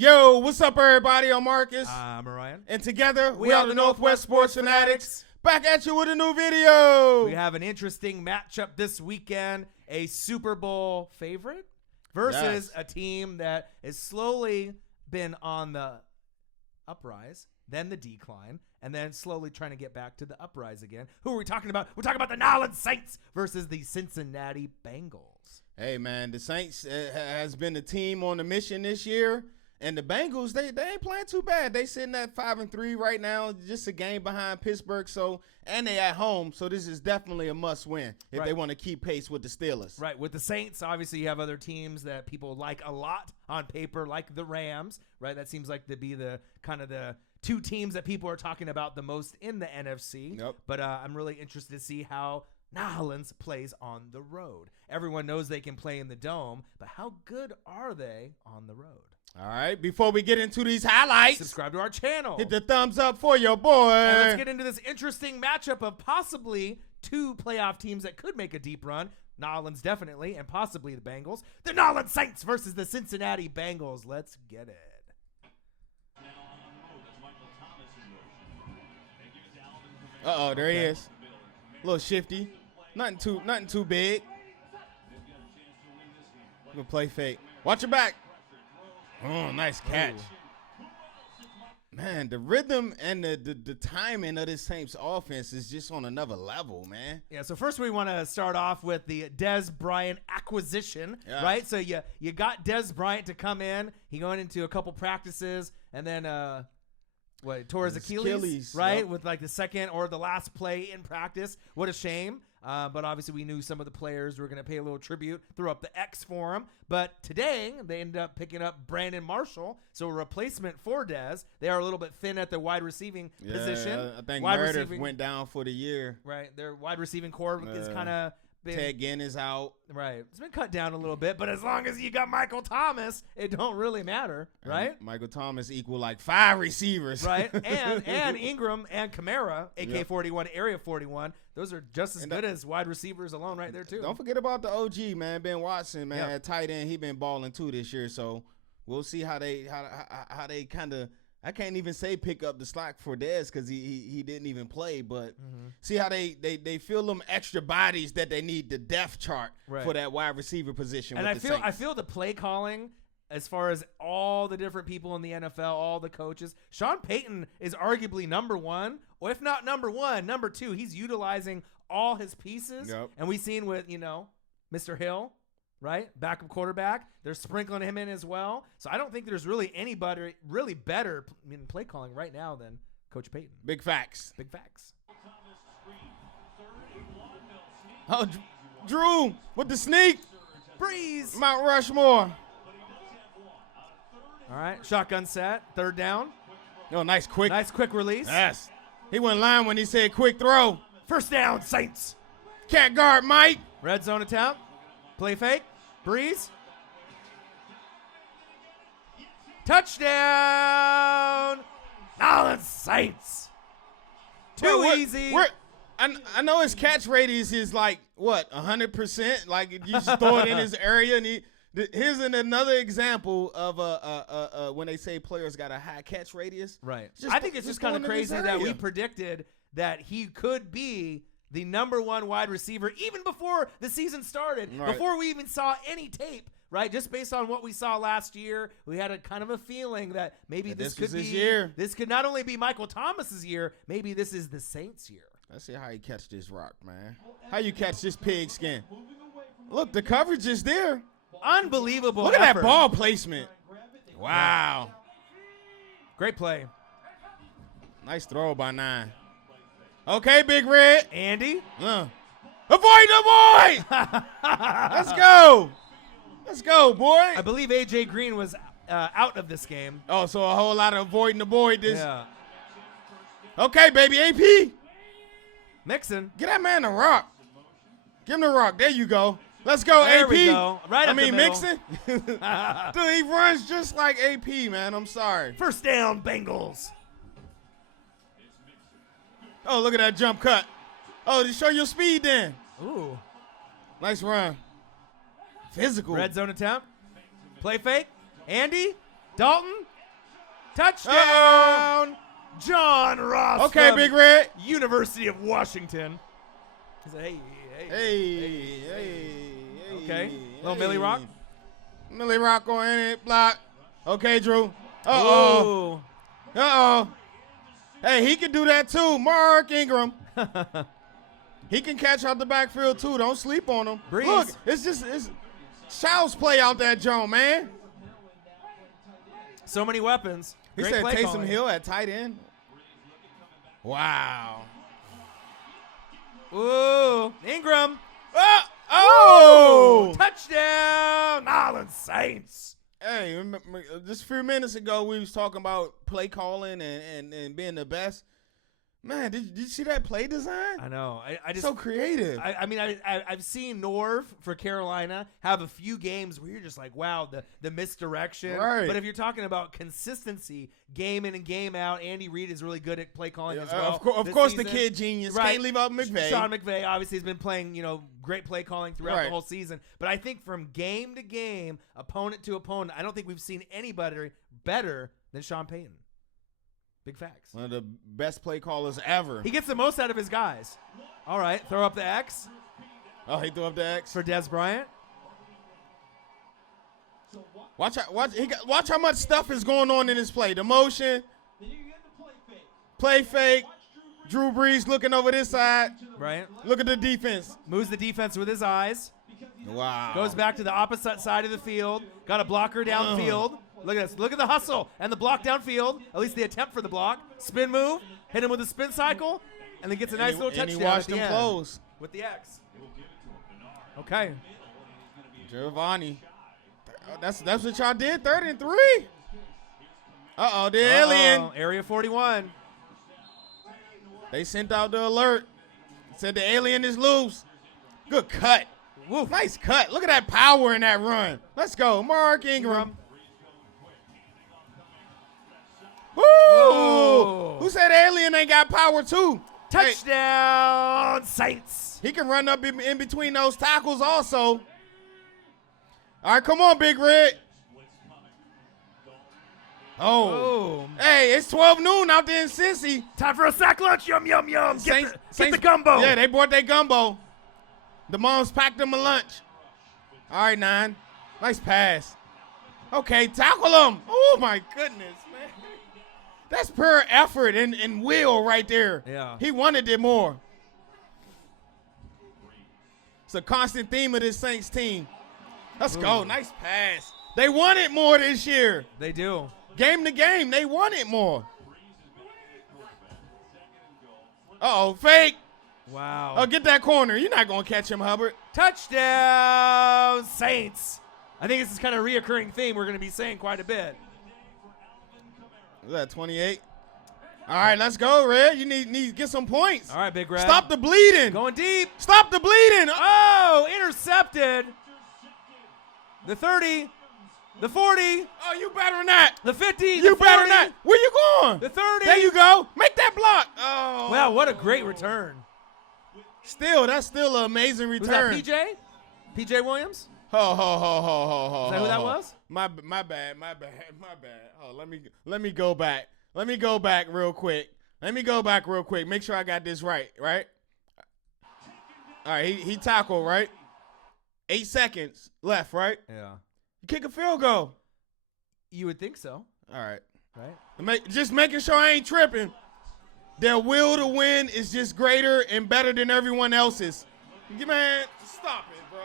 Yo, what's up, everybody? I'm Marcus. I'm Orion. And together, we are the Northwest Sports Fanatics. Back at you with a new video. We have an interesting matchup this weekend. A Super Bowl favorite versus a team that has slowly been on the uprise, then the decline, and then slowly trying to get back to the uprise again. Who are we talking about? We're talking about the New Orleans Saints versus the Cincinnati Bengals. Hey, man, the Saints has been the team on the mission this year. And the Bengals, they ain't playing too bad. They sitting at 5-3 right now, just a game behind Pittsburgh. So, and they at home. So this is definitely a must win if they want to keep pace with the Steelers. Right. With the Saints, obviously you have other teams that people like a lot on paper, like the Rams. Right. That seems like to be the kind of the two teams that people are talking about the most in the NFC. Yep. But I'm really interested to see how New Orleans plays on the road. Everyone knows they can play in the dome, but how good are they on the road? All right, before we get into these highlights, subscribe to our channel. Hit the thumbs up for your boy. And let's get into this interesting matchup of possibly two playoff teams that could make a deep run. New Orleans definitely, and possibly the Bengals. The New Orleans Saints versus the Cincinnati Bengals. Let's get it. Uh-oh, there he is. A little shifty. Nothing too big. We'll play fake. Watch your back. Oh, nice catch. Ooh. Man, the rhythm and the timing of this Saints offense is just on another level, man. Yeah, so first we want to start off with the Dez Bryant acquisition, right? So you got Dez Bryant to come in. He going into a couple practices, and then tore his Achilles, right? Yep. With like the second or the last play in practice. What a shame. But obviously we knew some of the players were going to pay a little tribute, threw up the X for him. But today they ended up picking up Brandon Marshall, so a replacement for Dez. They are a little bit thin at the wide receiving position. I think Meredith went down for the year. Right, their wide receiving core is kind of Ted Ginn is out. Right. It's been cut down a little bit, but as long as you got Michael Thomas, it don't really matter, right? And Michael Thomas equal like 5 receivers. Right. And Ingram and Kamara, AK-41, Area 41, those are just as good as wide receivers alone right there too. Don't forget about the OG, man, Ben Watson, man, at tight end. He been balling too this year, so we'll see how they kind of – I can't even say pick up the slack for Dez because he didn't even play, but see how they feel them extra bodies that they need the depth chart for that wide receiver position. And with I feel the play calling as far as all the different people in the NFL, all the coaches. Sean Payton is arguably number one, or if not number one, number two. He's utilizing all his pieces, and we've seen with Mr. Hill. Right? Backup quarterback. They're sprinkling him in as well. So I don't think there's really anybody really better in play calling right now than Coach Payton. Big facts. Big facts. Oh, Drew with the sneak. Breeze. Mount Rushmore. All right. Shotgun set. Third down. Oh, nice quick release. Yes. He went line when he said quick throw. First down, Saints. Can't guard Mike. Red zone attempt. Play fake. Breeze. Touchdown. New Orleans Saints. Too easy. I know his catch radius is like, what, 100%? Like, you just throw it in his area. And here's another example of when they say players got a high catch radius. Right. I think it's just kind of crazy that we predicted that he could be the number one wide receiver, even before the season started, before we even saw any tape, right? Just based on what we saw last year, we had a kind of a feeling that maybe this could be his year. This could not only be Michael Thomas's year, maybe this is the Saints' year. Let's see how you catch this rock, man. How you catch this pigskin? Look, the coverage is there. Unbelievable. Look at that ball placement. Wow. Great play. Nice throw by 9. Okay, Big Red. Andy. Avoid the boy. Let's go. Let's go, boy. I believe A.J. Green was out of this game. Oh, so a whole lot of avoiding the boy. Yeah. Okay, baby, AP. Mixon. Get that man the rock. Give him the rock. There you go. Let's go, there AP. We go. Right Mixon. Dude, he runs just like AP, man. I'm sorry. First down, Bengals. Oh, look at that jump cut. Oh, to show your speed then. Ooh. Nice run. Physical. Red zone attempt. Play fake. Andy. Dalton. Touchdown! John Ross. Okay, Big Red. University of Washington. He's like, hey. Okay. Little Millie Rock. Millie Rock on it. Block. Okay, Drew. Uh-oh. Hey, he can do that too. Mark Ingram. He can catch out the backfield too. Don't sleep on him. Breeze. Look, it's child's play out that Joan, man. So many weapons. He Great said play Taysom calling. Hill at tight end. Wow. Ooh, Ingram. Oh! Touchdown, Island Saints. Hey, remember, just a few minutes ago, we was talking about play calling and being the best. Man, did you see that play design? I know. I just so creative. I mean, I've seen Norv for Carolina have a few games where you're just like, wow, the misdirection. Right. But if you're talking about consistency, game in and game out, Andy Reid is really good at play calling as well. Of course, the kid genius. Right. Can't leave out McVay. Sean McVay obviously has been playing, great play calling throughout the whole season. But I think from game to game, opponent to opponent, I don't think we've seen anybody better than Sean Payton. Big facts. One of the best play callers ever. He gets the most out of his guys. All right, throw up the X. Oh, he threw up the X for Des Bryant. Watch how much stuff is going on in this play. The motion, play fake. Drew Brees looking over this side. Right. Look at the defense. Moves the defense with his eyes. Wow. Goes back to the opposite side of the field. Got a blocker downfield. Look at this. Look at the hustle and the block downfield. At least the attempt for the block. Spin move. Hit him with a spin cycle. And then gets a nice little touchdown. And he watched him close. With the X. Okay. Giovanni. That's what y'all did. 3rd and 3. Uh-oh. The alien. Area 41. They sent out the alert. Said the alien is loose. Good cut. Woof. Nice cut. Look at that power in that run. Let's go. Mark Ingram. Woo! Who said alien ain't got power too? Touchdown, Saints. He can run up in between those tackles also. All right, come on, Big Red. Oh. Hey, it's 12 noon out there in Cincy. Time for a sack lunch. Yum, yum, yum. Get the gumbo. Yeah, they brought their gumbo. The moms packed them a lunch. All right, 9. Nice pass. Okay, tackle him. Oh, my goodness, man. That's pure effort and will right there. Yeah. He wanted it more. It's a constant theme of this Saints team. Let's go. Nice pass. They want it more this year. They do. Game to game, they want it more. Uh-oh, fake. Wow. Oh, get that corner. You're not going to catch him, Hubbard. Touchdown, Saints. I think this is kind of a reoccurring theme we're going to be saying quite a bit. Is that 28? All right, let's go, Red. You need to get some points. All right, Big Red. Stop the bleeding. Going deep. Stop the bleeding. Oh, intercepted. The 30. The 40. Oh, you better not. The 50. You better not. Where you going? The 30. There you go. Make that block. Oh. Wow, what a great return. That's still an amazing return. Was that PJ? PJ Williams? Ho. Is that who that was? My bad. Oh, let me go back. Let me go back real quick. Make sure I got this right? All right, he tackled, right? 8 seconds left, right? Yeah. You kick a field goal. You would think so. All right. Right? Just making sure I ain't tripping. Their will to win is just greater and better than everyone else's. Man, stop it, bro.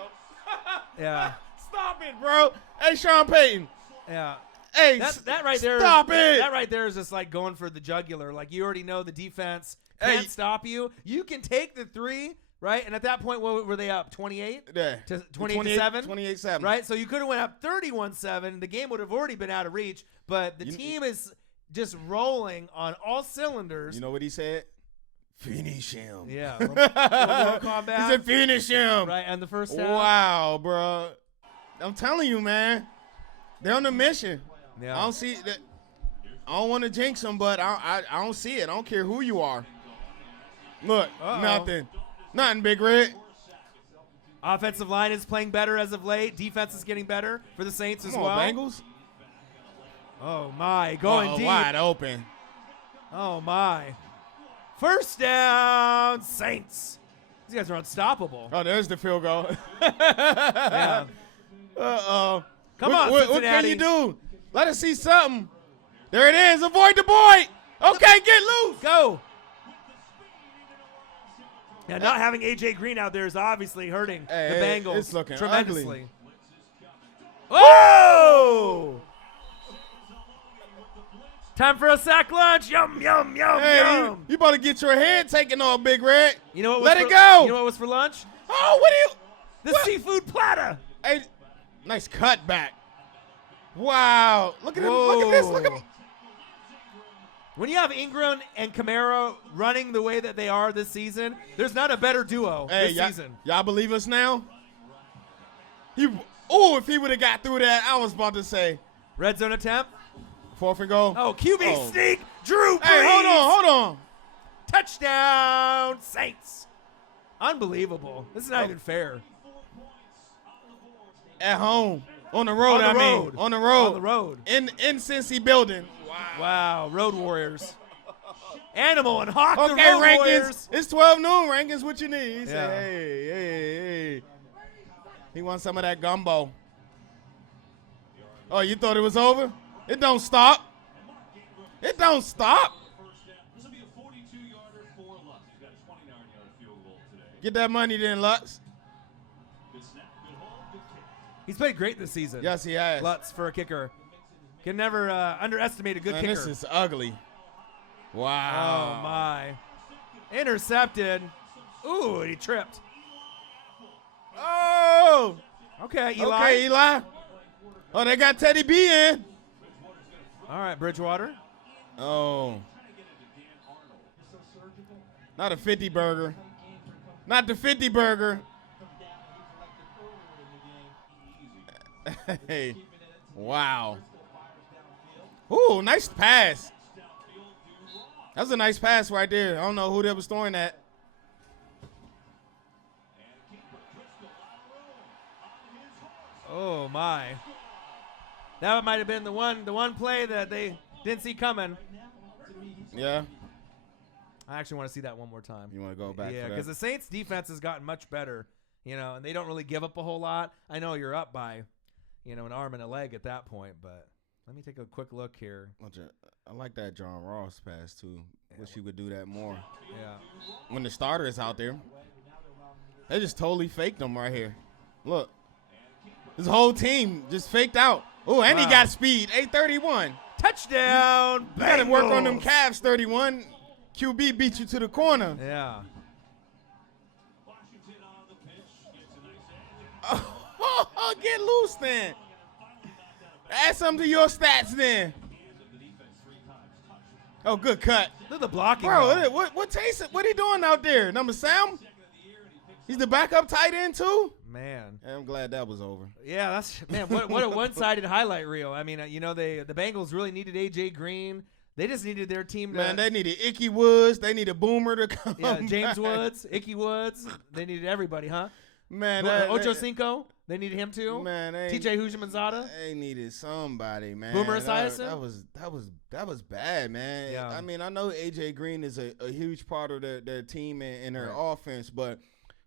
Yeah. Stop it, bro. Hey, Sean Payton. Yeah. Hey, that right there. Stop it. That right there is just like going for the jugular. Like you already know the defense can't stop you. You can take the 3, right? And at that point, what were they up? 28? Yeah. 28-7? 28-7. Right? So you could have went up 31-7. The game would have already been out of reach. But the team is just rolling on all cylinders. You know what he said? Finish him. Yeah. Little combat. He said finish him. Right, and the first half. Wow, bro. I'm telling you, man. They're on a mission. Yeah. I don't see that. I don't want to jinx them, but I don't see it. I don't care who you are. Look, nothing. Nothing, Big Red. Offensive line is playing better as of late. Defense is getting better for the Saints as well. Bengals. Oh, my. Going deep. Wide open. Oh, my. First down, Saints. These guys are unstoppable. Oh, there's the field goal. Yeah. Uh-oh. Come on, what can you do? Let us see something. There it is. Avoid the boy. Okay, get loose. Go. Yeah, not having A.J. Green out there is obviously hurting the Bengals it's looking tremendously. ugly. Whoa! Time for a sack lunch. Yum, yum, yum, yum. You about to get your head taken off, Big Red. You know what? Let it go. You know what was for lunch? Oh, what are you? The seafood platter. Hey, nice cut back. Wow. Look at him. Look at this. Look at him. When you have Ingram and Kamara running the way that they are this season, there's not a better duo this season. Y'all believe us now? If he would have got through that, I was about to say. Red zone attempt. 4th and goal. Oh, QB sneak. Drew Brees. Hey, hold on. Touchdown, Saints. Unbelievable. This is not even fair. At home. On the road, On the road. On the road. In Cincy building. Wow, Road Warriors. Animal and Hawk, okay, the Road Rankins. Warriors. It's 12 noon, Rankins. What you need? He said, Yeah. hey. He wants some of that gumbo. Oh, you thought it was over? It don't stop. It don't stop. This will be a 42-yarder for Lutz. He's got a 29-yard field goal today. Get that money then, Lutz. Good snap, good hold, good kick. He's played great this season. Yes, he has. Lutz for a kicker. Can never underestimate a good kicker. This is ugly. Wow. Oh, my. Intercepted. Ooh, and he tripped. Oh. Okay, Eli. Okay, Eli. Oh, they got Teddy B in. All right, Bridgewater. Oh. Not a 50 burger. Not the 50 burger. Hey. Wow. Ooh, nice pass. That was a nice pass right there. I don't know who that was throwing that. Oh, my. That might have been the one play that they didn't see coming. Yeah. I actually want to see that one more time. You want to go back? Yeah, because the Saints defense has gotten much better, and they don't really give up a whole lot. I know you're up by, an arm and a leg at that point, but let me take a quick look here. I like that John Ross pass too. Wish he would do that more. Yeah. When the starter is out there, they just totally faked him right here. Look, his whole team just faked out. Oh, and he got speed. 831. Touchdown. You got to work on them calves. 31. QB beat you to the corner. Yeah. Oh, get loose then. Add something to your stats then. Oh, good cut. Look at the blocking. Bro, what Taysom? What he doing out there? Number Sam? He's the backup tight end too? Man. I'm glad that was over. Yeah, what a one-sided highlight reel. I mean, the Bengals really needed A.J. Green. They just needed their team to. Man, they needed Icky Woods. They needed Boomer to come. Yeah, James back. Woods, Icky Woods. They needed everybody, huh? Man, Ocho Cinco. They needed him too. Man, TJ Houshmandzadeh. They needed somebody, man. Boomer Esiason? That was bad, man. Yeah. I mean, I know AJ Green is a huge part of their team and their offense, but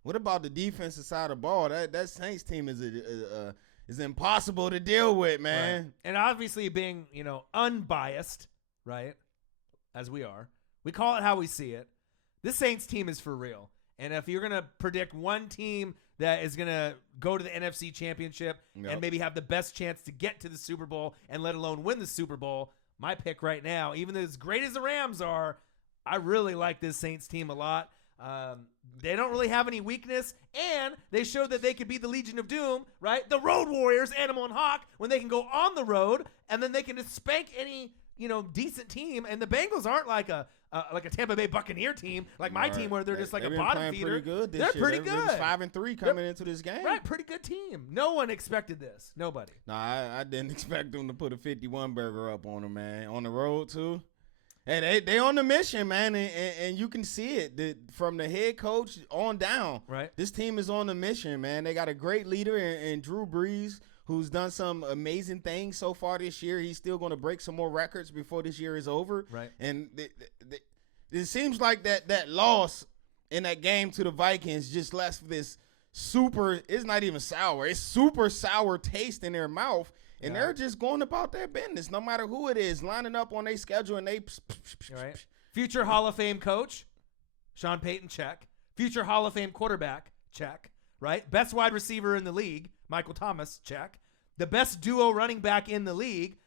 what about the defensive side of the ball? That Saints team is impossible to deal with, man. Right. And obviously, being unbiased, right, as we are, we call it how we see it. This Saints team is for real. And if you're gonna predict one team that is going to go to the NFC Championship and maybe have the best chance to get to the Super Bowl and let alone win the Super Bowl, my pick right now, even though as great as the Rams are, I really like this Saints team a lot. They don't really have any weakness, and they showed that they could be the Legion of Doom, right? The Road Warriors, Animal and Hawk, when they can go on the road, and then they can just spank any, decent team. And the Bengals aren't like a Tampa Bay Buccaneer team, like my team, where they're just like a bottom feeder. They're pretty good. They're 5-3 coming into this game. Right, pretty good team. No one expected this. Nobody. No, I didn't expect them to put a 51 burger up on them, man. On the road too. And they on the mission, man, and you can see it from the head coach on down. Right. This team is on the mission, man. They got a great leader in Drew Brees, who's done some amazing things so far this year. He's still going to break some more records before this year is over. Right. And it seems like that loss in that game to the Vikings just left this super, it's not even sour, it's super sour taste in their mouth. And they're just going about their business, no matter who it is, lining up on their schedule, and they right. Future Hall of Fame coach, Sean Payton, check. Future Hall of Fame quarterback, check. Right? Best wide receiver in the league, Michael Thomas, check. The best duo running back in the league,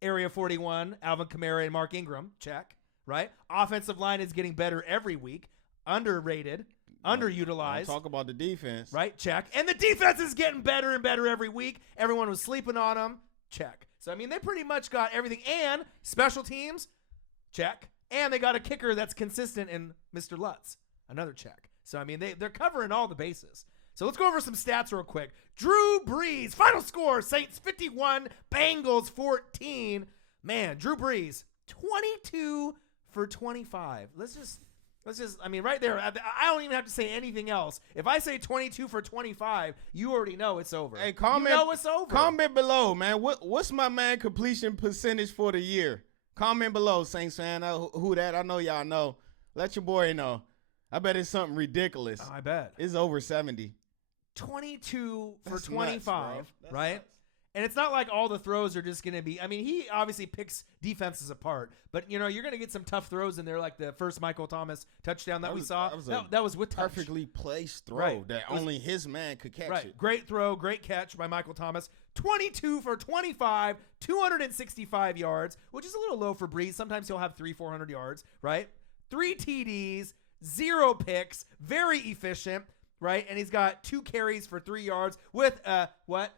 Area 41, Alvin Kamara and Mark Ingram, check. Right? Offensive line is getting better every week. Underrated, underutilized. Talk about the defense. Right? Check. And the defense is getting better and better every week. Everyone was sleeping on them. Check. So, I mean, they pretty much got everything. And special teams, check. And they got a kicker that's consistent in Mr. Lutz. Another check. So, I mean, they're covering all the bases. So, let's go over some stats real quick. Drew Brees, final score, Saints 51, Bengals 14. Man, Drew Brees, 22 for 25. Let's just, I mean, right there, I don't even have to say anything else. If I say 22 for 25, you already know it's over. Hey, it's over. Comment below, man. What's my man completion percentage for the year? Comment below, Saints fan. Who that? I know y'all know. Let your boy know. I bet it's something ridiculous. I bet. It's over 70. 22 for That's 25, nuts, right? Nuts. And it's not like all the throws are just going to be, I mean, he obviously picks defenses apart, but, you know, you're going to get some tough throws in there, like the first Michael Thomas touchdown that we saw. That was with touch. Perfectly placed throw right. that only his man could catch it. Great throw, great catch by Michael Thomas. 22 for 25, 265 yards, which is a little low for Brees. Sometimes he'll have 300-400 yards, right? 3 TDs, 0 picks, very efficient, right? And he's got 2 carries for 3 yards with, what?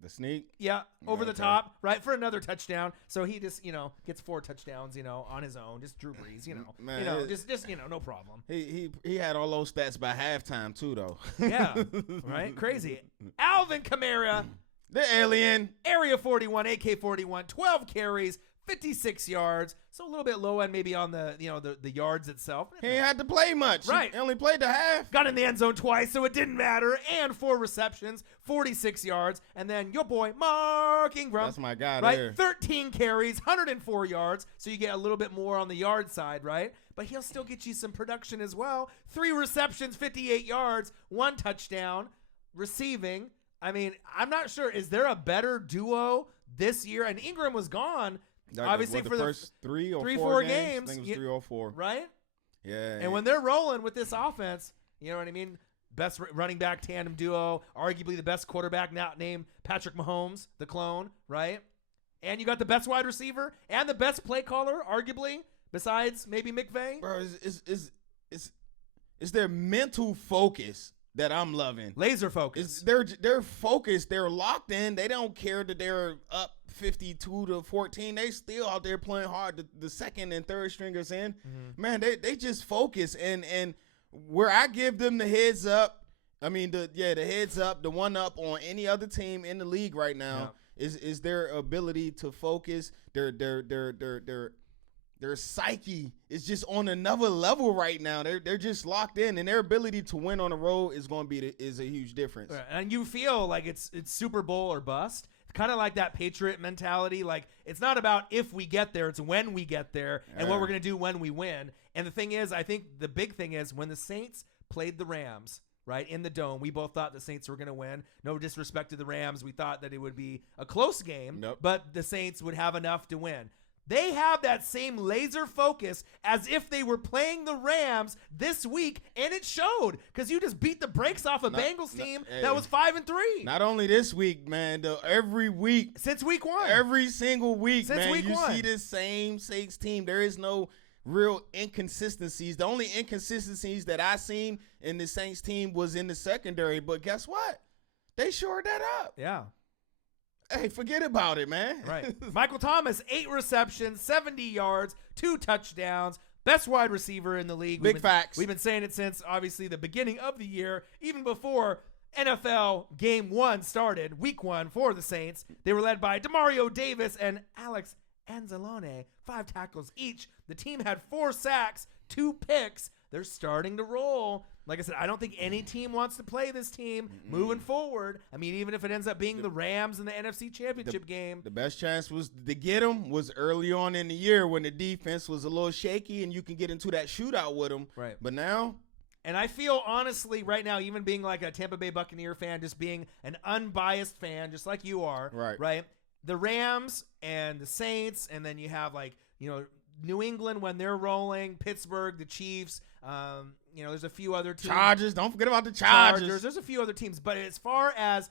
The sneak? Yeah, over the top, right, for another touchdown. So he just, you know, gets 4 touchdowns, you know, on his own. Just Drew Brees, you know. Man, you know, just you know, no problem. He had all those stats by halftime, too, though. Yeah, right? Crazy. Alvin Kamara. The alien. Area 41, AK-41, 12 carries, 56 yards. So a little bit low end maybe on the, you know, the yards itself. He ain't had to play much. Right. He only played the half. Got in the end zone twice, so it didn't matter. And 4 receptions, 46 yards. And then your boy, Mark Ingram. That's my guy right? there. 13 carries, 104 yards. So you get a little bit more on the yard side, right? But he'll still get you some production as well. 3 receptions, 58 yards, 1 touchdown, receiving. I mean, I'm not sure. Is there a better duo this year? And Ingram was gone. Obviously, for the first 3 or 4 games. I think it was 3 or 4. Right? Yeah. And when they're rolling with this offense, you know what I mean? Best running back tandem duo, arguably the best quarterback now named Patrick Mahomes, the clone, right? And you got the best wide receiver and the best play caller, arguably, besides maybe McVay. Bro, it's their mental focus that I'm loving. Laser focus. They're focused. They're locked in. They don't care that they're up 52-14. They still out there playing hard. The second and third stringers in. Mm-hmm. Man, they just focus. And where I give them the heads up, I mean the heads up, the one up on any other team in the league right now is their ability to focus. Their psyche is just on another level right now. They're just locked in, and their ability to win on the road is going to be is a huge difference. And you feel like it's Super Bowl or bust. It's kind of like that Patriot mentality. Like, it's not about if we get there, it's when we get there and what we're going to do when we win. And the thing is, I think the big thing is when the Saints played the Rams, right, in the Dome, we both thought the Saints were going to win. No disrespect to the Rams. We thought that it would be a close game, but the Saints would have enough to win. They have that same laser focus as if they were playing the Rams this week, and it showed because you just beat the brakes off a Bengals team that was 5-3. Not only this week, man, every week since week 1, every single week, since man, week you 1. see this same Saints team. There is no real inconsistencies. The only inconsistencies that I seen in the Saints team was in the secondary. But guess what? They shored that up. Yeah. Hey, forget about it, man. Right. Michael Thomas, 8 receptions, 70 yards, 2 touchdowns, best wide receiver in the league. Big facts. We've been saying it since, obviously, the beginning of the year, even before NFL Game 1 started, Week 1 for the Saints. They were led by Demario Davis and Alex Anzalone, 5 tackles each. The team had 4 sacks, 2 picks. They're starting to roll. Like I said, I don't think any team wants to play this team moving forward. I mean, even if it ends up being the Rams in the NFC Championship game. The best chance was to get them was early on in the year when the defense was a little shaky and you can get into that shootout with them. Right. But now. And I feel, honestly, right now, even being like a Tampa Bay Buccaneer fan, just being an unbiased fan, just like you are, right? The Rams and the Saints, and then you have, like, New England when they're rolling, Pittsburgh, the Chiefs, there's a few other teams. Chargers, don't forget about the Chargers. There's a few other teams. But as far as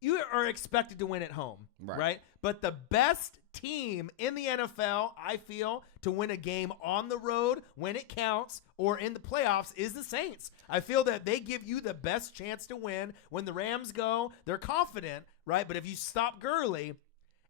you are expected to win at home, right? But the best team in the NFL, I feel, to win a game on the road when it counts or in the playoffs is the Saints. I feel that they give you the best chance to win. When the Rams go, they're confident, right? But if you stop Gurley,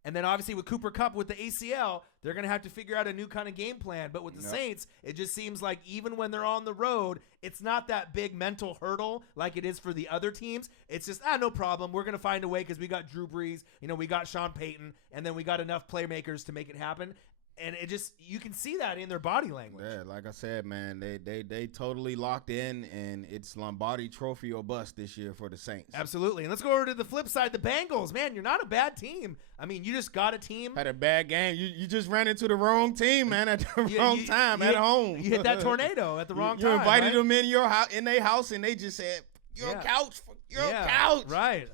and then obviously with Cooper Kupp with the ACL, they're going to have to figure out a new kind of game plan. But with the Saints, it just seems like even when they're on the road, it's not that big mental hurdle like it is for the other teams. It's just, no problem. We're going to find a way because we got Drew Brees, we got Sean Payton, and then we got enough playmakers to make it happen. And it just, you can see that in their body language. Yeah, like I said, man, they totally locked in, and it's Lombardi Trophy or bust this year for the Saints. Absolutely. And let's go over to the flip side, the Bengals. Man, you're not a bad team. I mean, you just got a team. Had a bad game. You just ran into the wrong team, man, at the wrong time at home. You hit that tornado at the wrong time. You invited them in your house, in their house, and they just said, "Your couch, your couch." Right.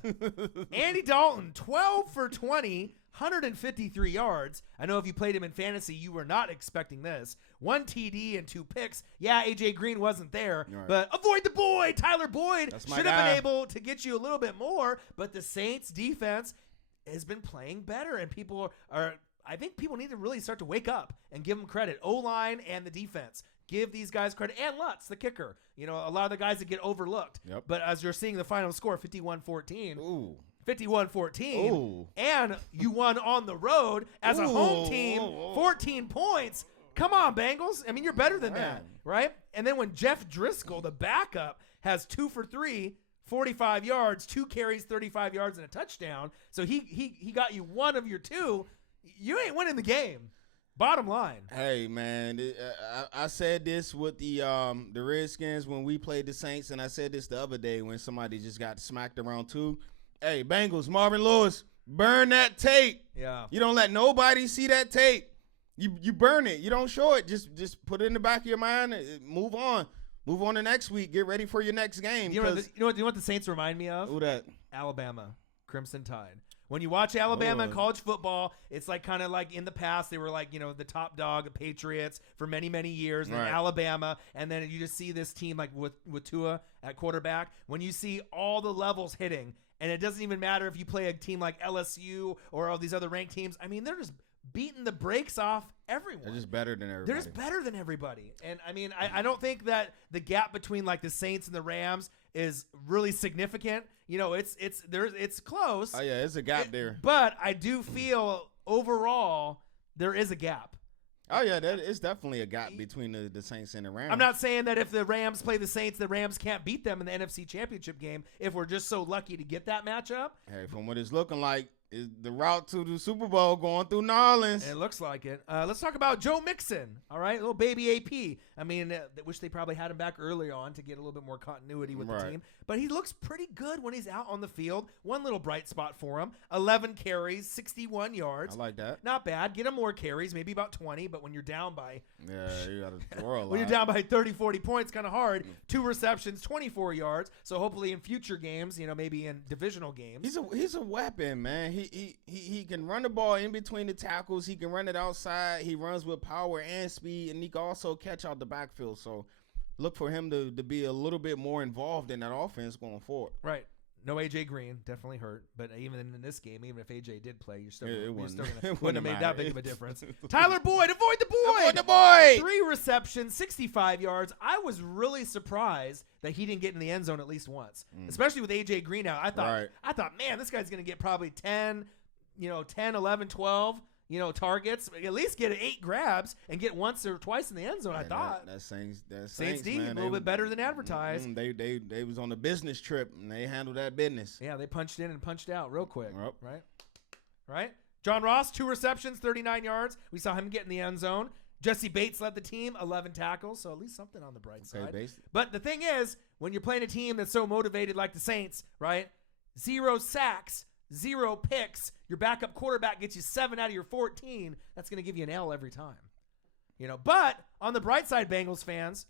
Andy Dalton, 12 for 20. 153 yards. I know if you played him in fantasy, you were not expecting this. 1 TD and 2 picks. Yeah, A.J. Green wasn't there, but avoid the boy. Tyler Boyd should have been able to get you a little bit more, but the Saints defense has been playing better, and I think people need to really start to wake up and give them credit. O-line and the defense. Give these guys credit. And Lutz, the kicker. A lot of the guys that get overlooked. Yep. But as you're seeing the final score, 51-14. Ooh. 51-14, and you won on the road as a home team, 14 points. Come on, Bengals. I mean, you're better than that, right? And then when Jeff Driscoll, the backup, has 2 for 3, 45 yards, 2 carries, 35 yards, and a touchdown, so he got you one of your 2, you ain't winning the game. Bottom line. Hey, man, I said this with the Redskins when we played the Saints, and I said this the other day when somebody just got smacked around too. Hey, Bengals, Marvin Lewis, burn that tape. Yeah. You don't let nobody see that tape. You burn it. You don't show it. Just put it in the back of your mind and move on. Move on to next week. Get ready for your next game. You know what the Saints remind me of? Who that? Alabama, Crimson Tide. When you watch Alabama in college football, it's like kind of like in the past, they were like, the top dog, the Patriots for many, many years, and Alabama. And then you just see this team like with Tua at quarterback. When you see all the levels hitting, and it doesn't even matter if you play a team like LSU or all these other ranked teams. I mean, they're just beating the brakes off everyone. They're just better than everybody. They're just better than everybody. And, I mean, I don't think that the gap between, like, the Saints and the Rams is really significant. It's close. Oh, yeah, it's a gap there. But I do feel overall there is a gap. Oh, yeah, it's definitely a gap between the Saints and the Rams. I'm not saying that if the Rams play the Saints, the Rams can't beat them in the NFC Championship game if we're just so lucky to get that matchup. Hey, from what it's looking like, is the route to the Super Bowl going through New Orleans. It looks like it. Let's talk about Joe Mixon, all right? Little baby AP. I mean, wish they probably had him back early on to get a little bit more continuity with the team. But he looks pretty good when he's out on the field. One little bright spot for him. 11 carries, 61 yards. I like that. Not bad. Get him more carries, maybe about 20. But when you're down by you got to throw a lot. When you're down by 30, 40 points, kind of hard. 2 receptions, 24 yards. So hopefully in future games, maybe in divisional games. He's a weapon, man. He can run the ball in between the tackles. He can run it outside. He runs with power and speed, and he can also catch out the backfield. So look for him to be a little bit more involved in that offense going forward. Right. No A.J. Green, definitely hurt. But even in this game, even if A.J. did play, you're still wouldn't have made that big of a difference. Tyler Boyd, avoid the boy! Avoid the boy! 3 receptions, 65 yards. I was really surprised that he didn't get in the end zone at least once, especially with A.J. Green out. I thought, man, this guy's going to get probably 10, 11, 12. Targets, at least get 8 grabs and get once or twice in the end zone. I thought that Saints D, a little bit better than advertised. They was on a business trip and they handled that business. Yeah, they punched in and punched out real quick. Right. John Ross, 2 receptions, 39 yards. We saw him get in the end zone. Jesse Bates led the team, 11 tackles, so at least something on the bright side. Bates. But the thing is, when you're playing a team that's so motivated like the Saints, right? 0 sacks, 0 picks. Your backup quarterback gets you 7 out of your 14. That's going to give you an L every time. But on the bright side, Bengals fans,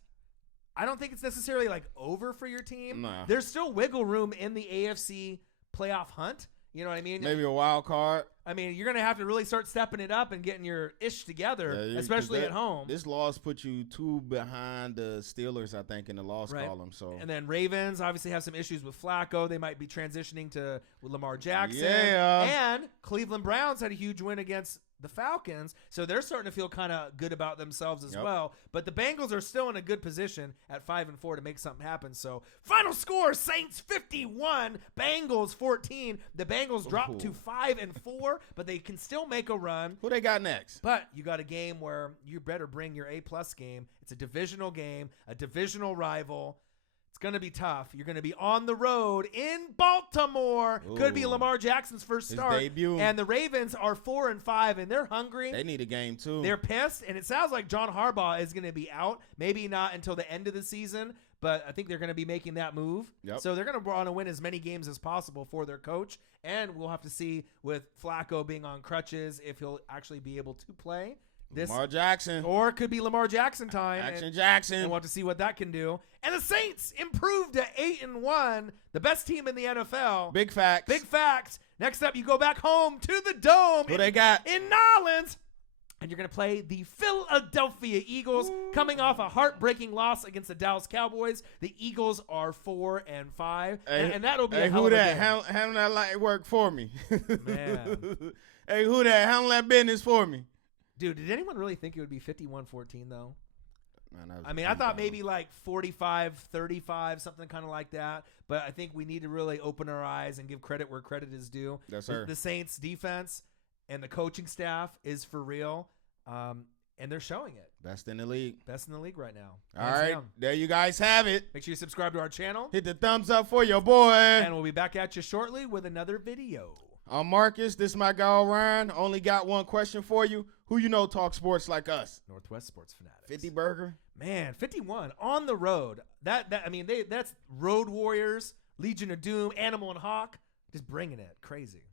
I don't think it's necessarily like over for your team. Nah. There's still wiggle room in the AFC playoff hunt. You know what I mean? Maybe a wild card. I mean, you're going to have to really start stepping it up and getting your ish together, especially at home. This loss put you 2 behind the Steelers, I think, in the loss column. So, and then Ravens obviously have some issues with Flacco. They might be transitioning to Lamar Jackson. Yeah. And Cleveland Browns had a huge win against the Falcons, so they're starting to feel kind of good about themselves as well. But the Bengals are still in a good position at 5-4 to make something happen. So final score: Saints 51, Bengals 14. The Bengals dropped to 5-4, but they can still make a run. Who they got next? But you got a game where you better bring your A+ game. It's a divisional game, a divisional rival. It's going to be tough. You're going to be on the road in Baltimore. Ooh. Could be Lamar Jackson's first His start. debut. And the Ravens are 4-5, and they're hungry. They need a game, too. They're pissed, and it sounds like John Harbaugh is going to be out. Maybe not until the end of the season, but I think they're going to be making that move. Yep. So they're going to want to win as many games as possible for their coach, and we'll have to see with Flacco being on crutches if he'll actually be able to play. Lamar Jackson. Or it could be Lamar Jackson time. Jackson. And we'll have to see what that can do. And the Saints improved to 8-1, the best team in the NFL. Big facts. Big facts. Next up, you go back home to the Dome. Who they got? In Nolens. And you're going to play the Philadelphia Eagles, coming off a heartbreaking loss against the Dallas Cowboys. The Eagles are 4-5, and that'll be a hell of a game. Handle that light work for me. Man. Hey, who that? Handle that business for me. Dude, did anyone really think it would be 51-14, though? Man, I mean, I thought maybe like 45-35, something kind of like that. But I think we need to really open our eyes and give credit where credit is due. Yes, sir. The Saints defense and the coaching staff is for real, and they're showing it. Best in the league. Best in the league right now. All Hands right, down. there you guys have it. Make sure you subscribe to our channel. Hit the thumbs up for your boy. And we'll be back at you shortly with another video. I'm Marcus. This is my guy, Ryan. Only got one question for you. Who you know talk sports like us? Northwest Sports Fanatics. 50 Burger. Man, 51 on the road. That's Road Warriors, Legion of Doom, Animal and Hawk, just bringing it crazy.